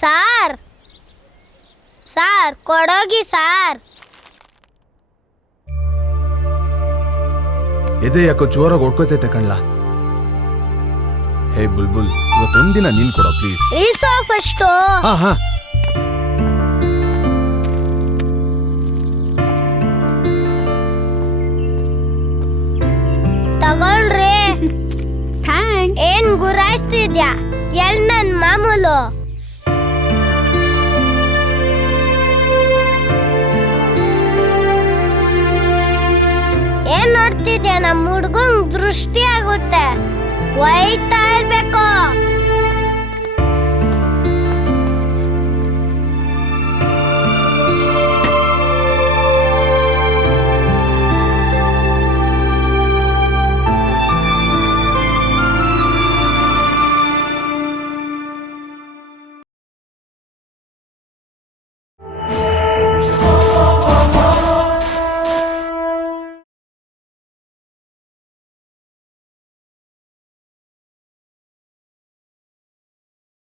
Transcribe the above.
Sir sir ಕೊಡೋಗಿ sir. ಎದೆ ಯಾಕೋ ಜೋರಾಗಿ ಹೊಡ್ಕೋತೈತೆ ಕಣ್ಲಾ. ಹೇ ಬುಲ್ಬುಲ್, ಇವತ್ತೊಂದಿನ ನೀನ್ ಕೊಡೋ ಪ್ಲೀಸ್. ಇಳಿಸೋ ಫಸ್ಟು. ಹಾ ಹಾ. ತಗೊಳ್ರಿ. ಥ್ಯಾಂಕ್ಸ್. ಏನ್ ಗುರಾಯಿಸ್ತಿದ್ಯಾ? ಎಲ್ ನನ್ ಮಾಮೂಲು. ಏನ್ ನೋಡ್ತಿದ್ಯಾ? ನಮ್ಮ ಹುಡ್ಗಂಗ್ ದೃಷ್ಟಿ ಆಗುತ್ತೆ, ಒಯ್ತಾ ಇರ್ಬೇಕು.